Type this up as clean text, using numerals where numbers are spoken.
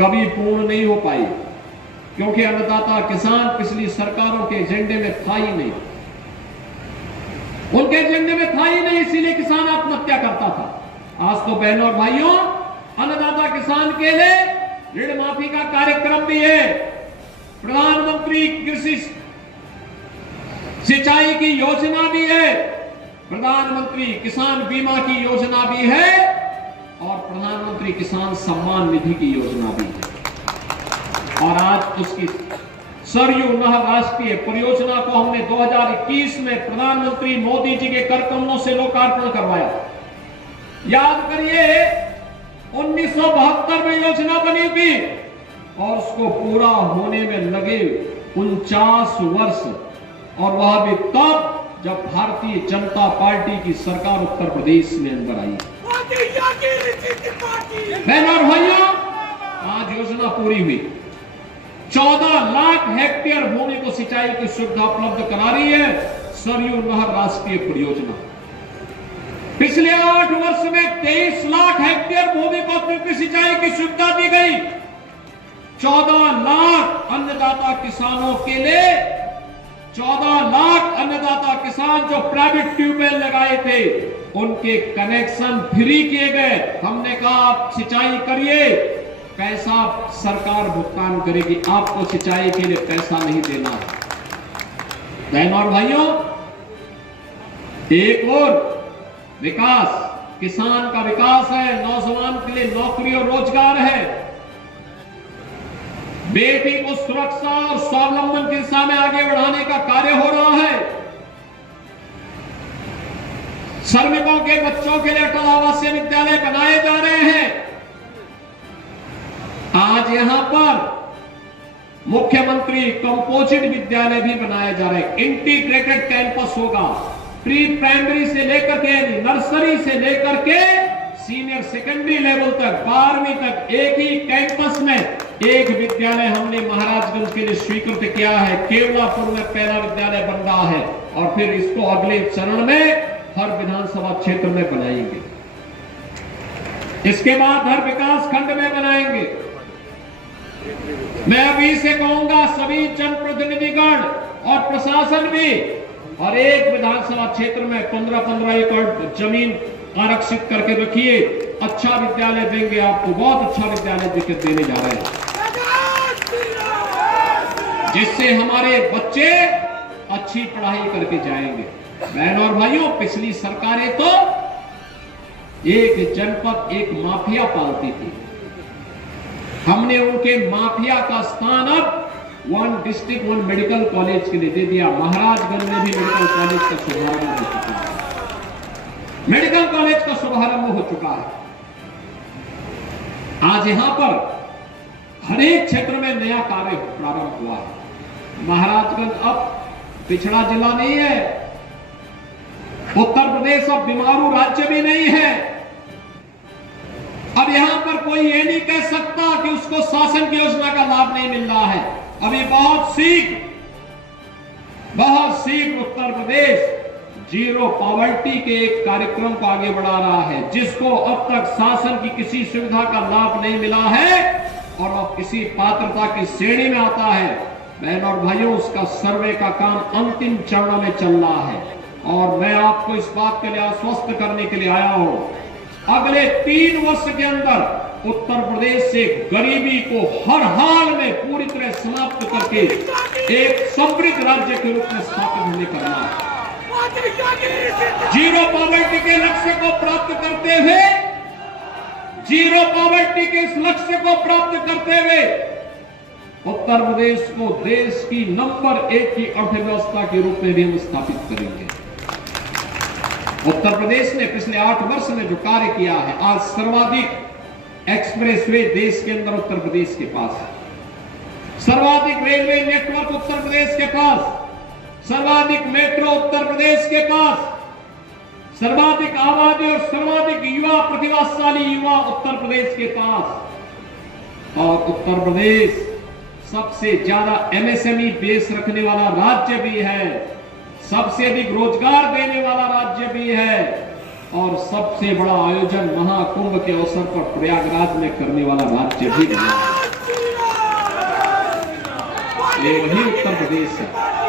कभी पूर्ण नहीं हो पाई, क्योंकि अन्नदाता किसान पिछली सरकारों के एजेंडे में था ही नहीं, उनके एजेंडे में था ही नहीं, इसीलिए किसान आत्महत्या करता था। आज तो बहनों और भाइयों, अन्नदाता किसान के लिए ऋण माफी का कार्यक्रम भी है, प्रधानमंत्री कृषि सिंचाई की योजना भी है, प्रधानमंत्री किसान बीमा की योजना भी है और प्रधानमंत्री किसान सम्मान निधि की योजना भी है। और आज उसकी सरयू नहर राष्ट्रीय परियोजना को हमने 2021 में प्रधानमंत्री मोदी जी के कर कमलों से लोकार्पण करवाया। याद करिए 1972 में योजना बनी थी और उसको पूरा होने में लगे 49 वर्ष, और वह भी तब जब भारतीय जनता पार्टी की सरकार उत्तर प्रदेश में अंदर आई। बहनों और भाइयों, आज योजना पूरी हुई, 14 लाख हेक्टेयर भूमि को सिंचाई की सुविधा उपलब्ध करा रही है सरयू नहर राष्ट्रीय परियोजना। पिछले 8 वर्ष में 23 लाख हेक्टेयर भूमि को सिंचाई की सुविधा दी गई। 14 लाख अन्नदाता किसानों के लिए, 14 लाख अन्नदाता किसान जो प्राइवेट ट्यूबवेल लगाए थे उनके कनेक्शन फ्री किए गए। हमने कहा आप सिंचाई करिए, पैसा सरकार भुगतान करेगी, आपको सिंचाई के लिए पैसा नहीं देना है। बहनों और भाइयों, एक और विकास, किसान का विकास है, नौजवान के लिए नौकरी और रोजगार है, बेटी को सुरक्षा और स्वावलंबन की दिशा में आगे बढ़ाने का कार्य हो रहा है। श्रमिकों के बच्चों के लिए अटल आवासीय विद्यालय बनाए जा रहे हैं। आज यहां पर मुख्यमंत्री कंपोजिट विद्यालय भी बनाया जा रहा है। इंटीग्रेटेड कैंपस होगा, प्री प्राइमरी से लेकर के, नर्सरी से लेकर के सीनियर सेकेंडरी लेवल तक, 12वीं तक एक ही कैंपस में एक विद्यालय हमने महाराजगंज के लिए स्वीकृत किया है। केवलापुर में पहला विद्यालय बन रहा है और फिर इसको अगले चरण में हर विधानसभा क्षेत्र में बनाएंगे, इसके बाद हर विकास खंड में बनाएंगे। मैं अभी से कहूंगा सभी जनप्रतिनिधिगण और प्रशासन भी, और एक विधानसभा क्षेत्र में 15-15 एकड़ जमीन आरक्षित करके रखिए। अच्छा विद्यालय देंगे आपको, बहुत अच्छा विद्यालय देने जा रहे हैं, जिससे हमारे बच्चे अच्छी पढ़ाई करके जाएंगे। बहनों और भाइयों, पिछली सरकारें तो एक जनपद एक माफिया पालती थी, हमने उनके माफिया का स्थान अब 1 डिस्ट्रिक्ट 1 मेडिकल कॉलेज के लिए दे दिया। महाराजगंज में भी मेडिकल कॉलेज का शुभारंभ हो चुका है, मेडिकल कॉलेज का शुभारंभ हो चुका है। आज यहां पर हर एक क्षेत्र में नया कार्य प्रारंभ हुआ है। महाराजगंज अब पिछड़ा जिला नहीं है, उत्तर प्रदेश अब बीमारू राज्य भी नहीं है। अब यहां पर कोई ये नहीं कह सकता कि उसको शासन की योजना का लाभ नहीं मिल रहा है। अभी बहुत शीघ्र उत्तर प्रदेश जीरो पॉवर्टी के एक कार्यक्रम को आगे बढ़ा रहा है, जिसको अब तक शासन की किसी सुविधा का लाभ नहीं मिला है और अब किसी पात्रता की श्रेणी में आता है। बहनों और भाइयों, उसका सर्वे का काम अंतिम चरण में चल रहा है और मैं आपको इस बात के लिए आश्वस्त करने के लिए आया हूं, अगले 3 वर्ष के अंदर उत्तर प्रदेश से गरीबी को हर हाल में पूरी तरह समाप्त करके एक समृद्ध राज्य के रूप में स्थापित होने करना है। जीरो पॉवर्टी के लक्ष्य को प्राप्त करते हुए, जीरो पॉवर्टी के इस लक्ष्य को प्राप्त करते हुए उत्तर प्रदेश को देश की नंबर 1 की अर्थव्यवस्था के रूप में भी हम स्थापित करेंगे। उत्तर प्रदेश ने पिछले 8 वर्ष में जो कार्य किया है, आज सर्वाधिक एक्सप्रेसवे देश के अंदर उत्तर प्रदेश के पास है, सर्वाधिक रेलवे नेटवर्क उत्तर प्रदेश के पास, सर्वाधिक मेट्रो उत्तर प्रदेश के पास, सर्वाधिक आबादी और सर्वाधिक युवा प्रतिभाशाली युवा उत्तर प्रदेश के पास, और उत्तर प्रदेश सबसे ज्यादा एमएसएमई बेस रखने वाला राज्य भी है, सबसे अधिक रोजगार देने वाला राज्य भी है और सबसे बड़ा आयोजन महाकुंभ के अवसर पर प्रयागराज में करने वाला राज्य भी है। ये वही उत्तर प्रदेश है